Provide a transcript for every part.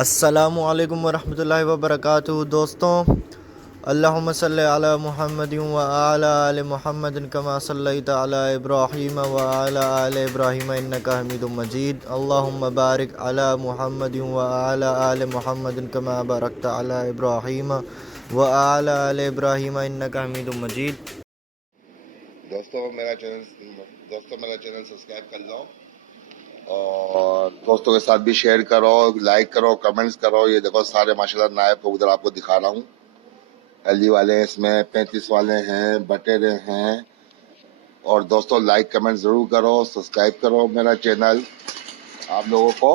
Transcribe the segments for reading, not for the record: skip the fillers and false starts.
अस्सलामु अलैकुम वरहमतुल्लाहि वबरकातुहू। दोस्तों, अल्लाहुम्मा सल्लि अला मुहम्मदिन व अला आलि मुहम्मदिन कमा सल्लैता अला इब्राहीम व अला आलि इब्राहीम इन्नका हमीदुम मजीद। अल्लाहुम्मा बारिक अला मुहम्मदिन व अला आलि मुहम्मदिन कमा बारकता अला इब्राहीम व अला आलि इब्राहीम इन्नका हमीदुम मजीद। दोस्तों मेरा चैनल सब्सक्राइब कर लो और दोस्तों के साथ भी शेयर करो, लाइक करो, कमेंट्स करो। ये देखो सारे माशाल्लाह नायब कबूतर आपको दिखा रहा हूँ। एलजी वाले हैं, इसमें 35 वाले हैं, बटेरे हैं। और दोस्तों लाइक कमेंट जरूर करो, सब्सक्राइब करो मेरा चैनल। आप लोगों को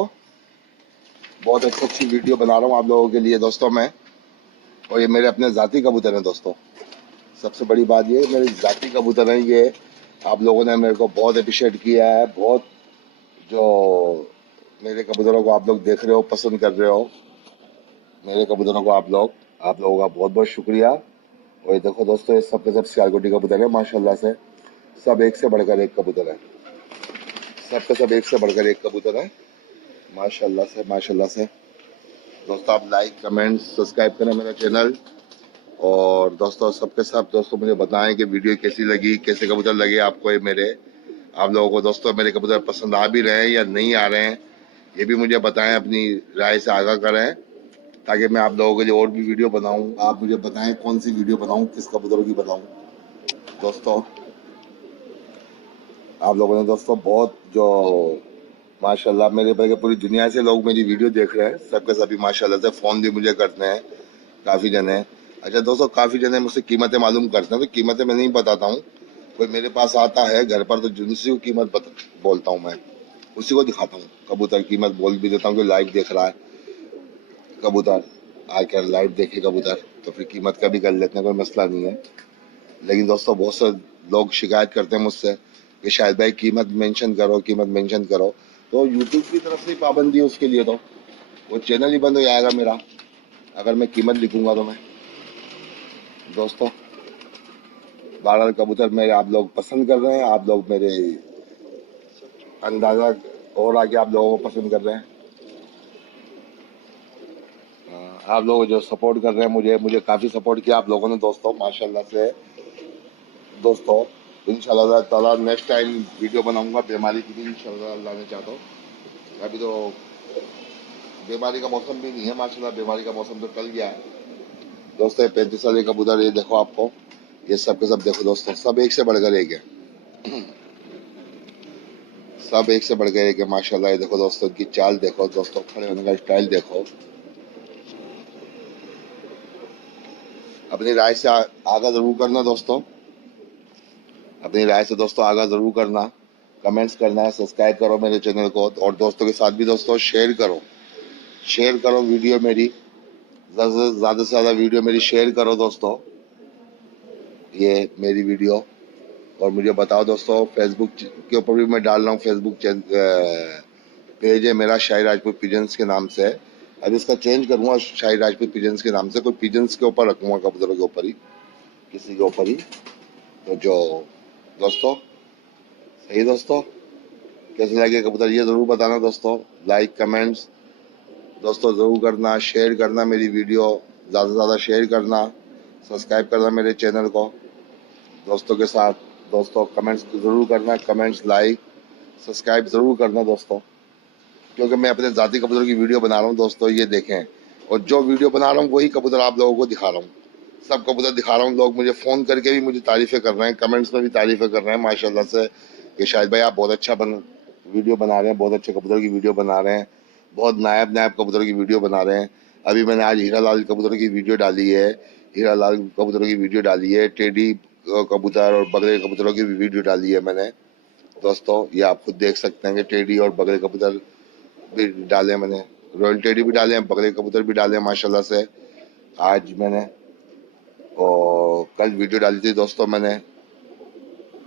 बहुत अच्छी वीडियो बना रहा हूँ आप लोगों के लिए दोस्तों मैं। और ये मेरे अपने जाती कबूतर हैं दोस्तों। सबसे बड़ी बात ये मेरे जाती कबूतर हैं। ये आप लोगों ने मेरे को बहुत अप्रिशिएट किया है, बहुत जो मेरे कबूतरों को आप लोग देख रहे हो, पसंद कर रहे हो मेरे कबूतरों को। आप लोगों का बहुत बहुत शुक्रिया। और ये देखो दोस्तों, ये सब के सब सियालकोटी कबूतर है माशाल्लाह से। सब एक से बढ़कर एक कबूतर है, सब के सब एक से बढ़कर एक कबूतर है माशाल्लाह से। दोस्तों आप लाइक कमेंट सब्सक्राइब करें मेरा चैनल। और दोस्तों सबके सब दोस्तों मुझे बताएं कि वीडियो कैसी लगी, कैसे कबूतर लगे आपको ये मेरे। आप लोगों को दोस्तों मेरे कबूतर पसंद आ भी रहे हैं या नहीं आ रहे हैं, ये भी मुझे बताएं, अपनी राय से आगाह करें, ताकि मैं आप लोगों के लिए और भी वीडियो बनाऊं। आप मुझे बताएं कौन सी वीडियो बनाऊं, किस कबूतरों की बनाऊं। दोस्तों आप लोगों ने दोस्तों बहुत जो माशाल्लाह मेरे बल्कि पूरी दुनिया से लोग मेरी वीडियो देख रहे हैं, सबके सभी माशाल्लाह से फ़ोन भी मुझे करते हैं काफ़ी जने। अच्छा दोस्तों, काफ़ी जने मुझसे कीमतें मालूम करते हैं, तो कीमतें मैं नहीं बताता हूँ। कोई मेरे पास आता है घर पर तो जिनसी को कीमत बोलता हूँ मैं, उसी को दिखाता हूँ कबूतर। कीमत बोल भी देता हूँ कि लाइव देख रहा है कबूतर, आकर लाइव देखे कबूतर तो फिर कीमत का भी कर लेते हैं, कोई मसला नहीं है। लेकिन दोस्तों बहुत से लोग शिकायत करते हैं मुझसे कि शायद भाई कीमत मेंशन करो, कीमत मेंशन करो। तो यूट्यूब की तरफ से ही पाबंदी है उसके लिए, तो वो चैनल ही बंद हो जाएगा मेरा अगर मैं कीमत लिखूंगा तो। मैं दोस्तों बहरहाल कबूतर मेरे आप लोग पसंद कर रहे हैं, आप लोग मेरे अंदाजा हो रहा कि आप लोगों को पसंद कर रहे हैं। आप लोग जो सपोर्ट कर रहे हैं, मुझे काफ़ी सपोर्ट किया आप लोगों ने दोस्तों माशाल्लाह से। दोस्तों इंशाल्लाह ताला नेक्स्ट टाइम वीडियो बनाऊंगा बीमारी की भी, इंशाल्लाह अल्लाह ने चाहा तो। अभी तो बीमारी का मौसम भी नहीं है माशाल्लाह, बीमारी का मौसम तो टल गया है दोस्तों। 35 वाले कबूतर ये देखो आपको, ये सब के सब देखो दोस्तों, सब एक से बढ़कर एक है, सब एक से बढ़कर एक है माशाल्लाह। ये देखो दोस्तों, इनकी चाल देखो दोस्तों, खड़े होने का स्टाइल देखो। अपनी राय से आगाह जरूर करना दोस्तों, अपनी राय से दोस्तों आगाह जरूर करना, कमेंट्स करना है, सब्सक्राइब करो मेरे चैनल को। और दोस्तों के साथ भी दोस्तों शेयर करो वीडियो मेरी, ज़्यादा से ज़्यादा वीडियो मेरी शेयर करो दोस्तों, ये मेरी वीडियो। और मुझे बताओ दोस्तों, फेसबुक के ऊपर भी मैं डाल रहा हूँ, फेसबुक पेज है मेरा शाही राजपूत पिजन्स के नाम से। अब इसका चेंज करूँगा शाही राजपूत पिजन्स के नाम से, कोई पिजन्स के ऊपर रखूँगा, कबूतरों के ऊपर ही, किसी के ऊपर ही। तो जो दोस्तों सही दोस्तों, कैसे लगे कबूतर ये ज़रूर बताना दोस्तों। लाइक कमेंट्स दोस्तों ज़रूर करना, शेयर करना मेरी वीडियो, ज़्यादा से ज़्यादा शेयर करना, सब्सक्राइब करना मेरे चैनल को दोस्तों के साथ। दोस्तों कमेंट्स ज़रूर करना, कमेंट्स लाइक सब्सक्राइब ज़रूर करना दोस्तों, क्योंकि मैं अपने ज़ाती कबूतर की वीडियो बना रहा हूँ दोस्तों, ये देखें। और जो वीडियो बना रहा हूँ वही कबूतर आप लोगों को दिखा रहा हूँ, सब कबूतर दिखा रहा हूँ। लोग मुझे फ़ोन करके भी मुझे तारीफ़ें कर रहे हैं, कमेंट्स में भी तारीफ़ें कर रहे हैं माशाल्लाह से कि शाहिद भाई आप बहुत अच्छा वीडियो बना रहे हैं, बहुत अच्छे कबूतर की वीडियो बना रहे हैं, बहुत नायब कबूतर की वीडियो बना रहे हैं। अभी मैंने आज हीरा लाल कबूतर की वीडियो डाली है, हीरा लाल कबूतर की वीडियो डाली है, टेडी कबूतर और बगले कबूतरों की भी वीडियो डाली है मैंने दोस्तों। ये आप खुद देख सकते हैं कि टेडी और बगले कबूतर भी डाले मैंने, रॉयल टेडी भी डाले हैं, बगले कबूतर भी डाले हैं माशाल्लाह से आज मैंने। और कल वीडियो डाली थी दोस्तों मैंने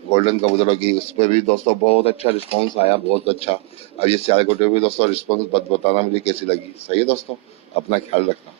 गोल्डन कबूतरों की, उस पर भी दोस्तों बहुत अच्छा रिस्पांस आया, बहुत अच्छा। अब ये सियालकोट में भी दोस्तों रिस्पांस बताना मुझे कैसी लगी। सही है दोस्तों, अपना ख्याल रखना।